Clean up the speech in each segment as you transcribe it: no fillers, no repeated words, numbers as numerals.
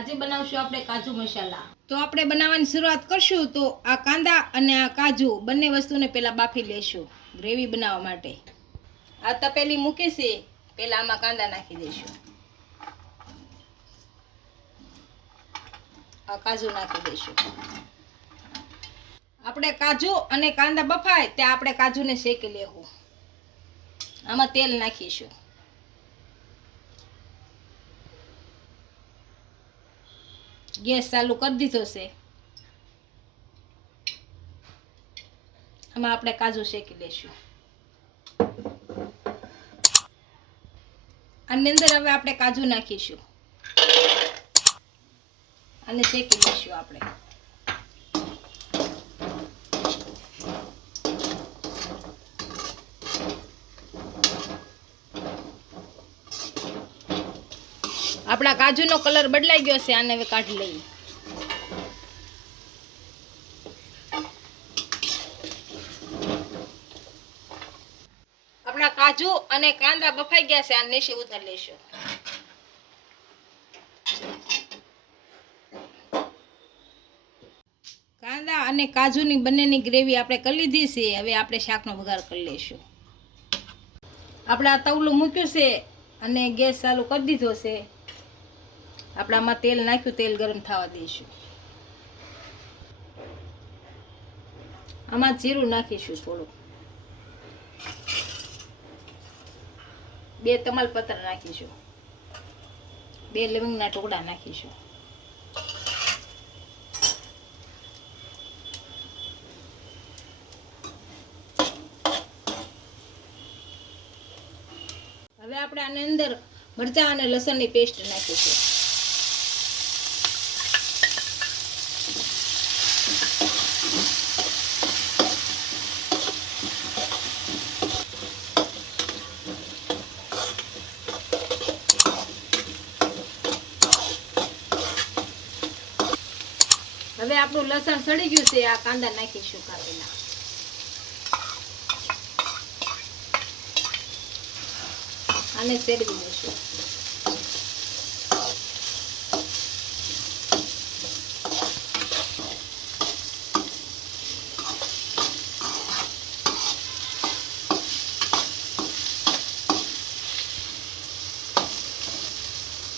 આજે બનાવશું આપણે કાજુ મસાલા। તો આપણે બનાવવાની શરૂઆત કરશું તો આ કાંદા અને આ કાજુ બંને વસ્તુને પહેલા બાફી લેશું ગ્રેવી બનાવવા માટે। આ તપેલી મૂકી છે, પહેલા આમાં કાંદા નાખી દઈશું, આ કાજુ નાખી દઈશું। આપણે કાજુ અને કાંદા બફાય ત્યાં આપણે કાજુને શેકી લેવું। આમાં તેલ નાખીશું, ગેસ ચાલુ કરી દીધો છે। આમાં આપણે કાજુ શેકી લઈશું। આની અંદર હવે આપણે કાજુ નાખીશું અને શેકી લઈશું આપણે। આપણા કાજુનો કલર બદલાઈ ગયો છે, આને હવે કાઢી લઈએ। આપણા કાજુ અને કાંદા બફાઈ ગયા છે, આ નીચે ઉતારી લઈશું। કાંદા અને કાજુની બંનેની ગ્રેવી આપણે કરી લીધી છે, હવે આપણે શાકનો વઘાર કરી લઈશું। આપણે આ તવલું મૂક્યું છે અને ગેસ ચાલુ કરી દીધો છે। આપણે આમાં તેલ નાખ્યું, તેલ ગરમ થવા દઈશું। આમાં જીરું નાખીશું થોડું, 2 તમાલપત્ર નાખીશું, 2 લવિંગના ટુકડા નાખીશું। હવે આપણે આની અંદર મરચાં અને લસણની પેસ્ટ નાખીશું। હવે આપણું લસણ સડી ગયું છે, આ કાંદા નાખીશું કાપેલા। આને શેરવી લઈશું।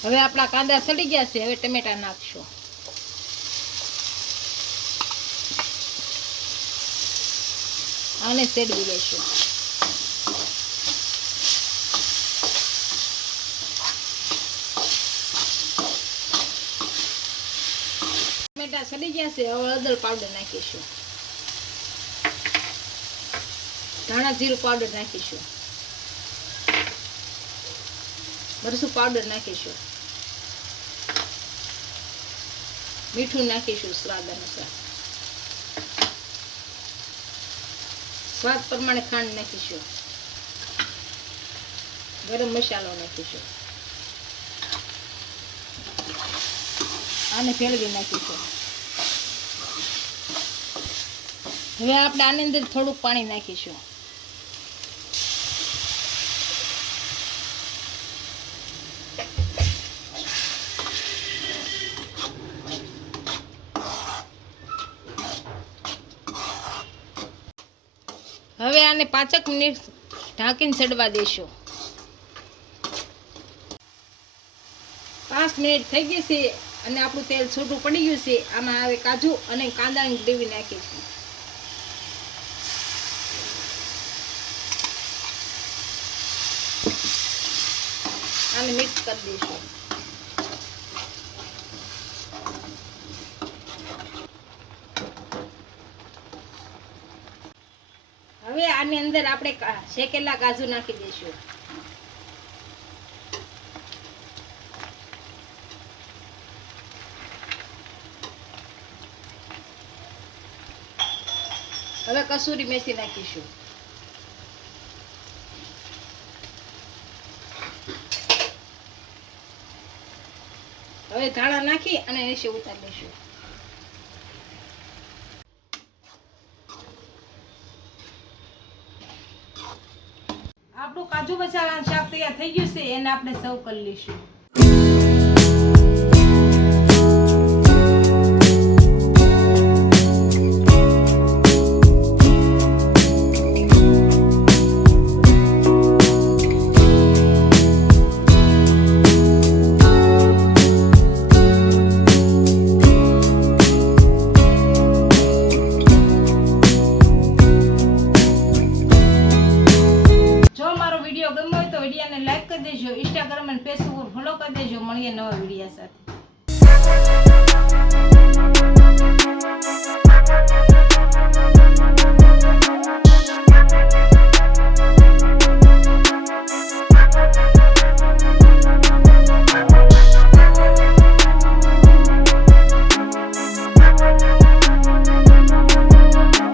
હવે આપણા કાંદા સડી ગયા છે, હવે ટમેટા નાખશું। આને શેરવી લઈશું। ટમેટા સડી ગયા છે, હવે હળદર પાવડર નાખીશું, ધાણા જીરું પાવડર નાખીશું, મરચું પાવડર નાખીશું, મીઠું નાખીશું સ્વાદ અનુસાર, સ્વાદ પ્રમાણે ખાંડ નાખીશું, ગરમ મસાલો નાખીશું, આને ફેરવી નાખીશું। હવે આપણે આની અંદર થોડુંક પાણી નાખીશું। હવે આને 5 મિનિટ ઢાંકીને ચડવા દઈશું। 5 મિનિટ થઈ ગઈ છે અને આપણું તેલ છૂટું પડી ગયું છે। આમાં હવે કાજુ અને કાંદાની ગ્રેવી નાખીશું। આને મિક્સ કરી દઈશું। હવે આની અંદર આપણે શેકેલા કાજુ નાખી દઈશું। હવે કસૂરી મેથી નાખીશું। હવે ધાણા નાખી અને નીચે ઉતારી લઈશું। આપણું કાજુ મસાલાનું શાક તૈયાર થઈ ગયું છે, એને આપણે સર્વ કરી લઈશું। મળીએ નવા વિડીયા સાથે.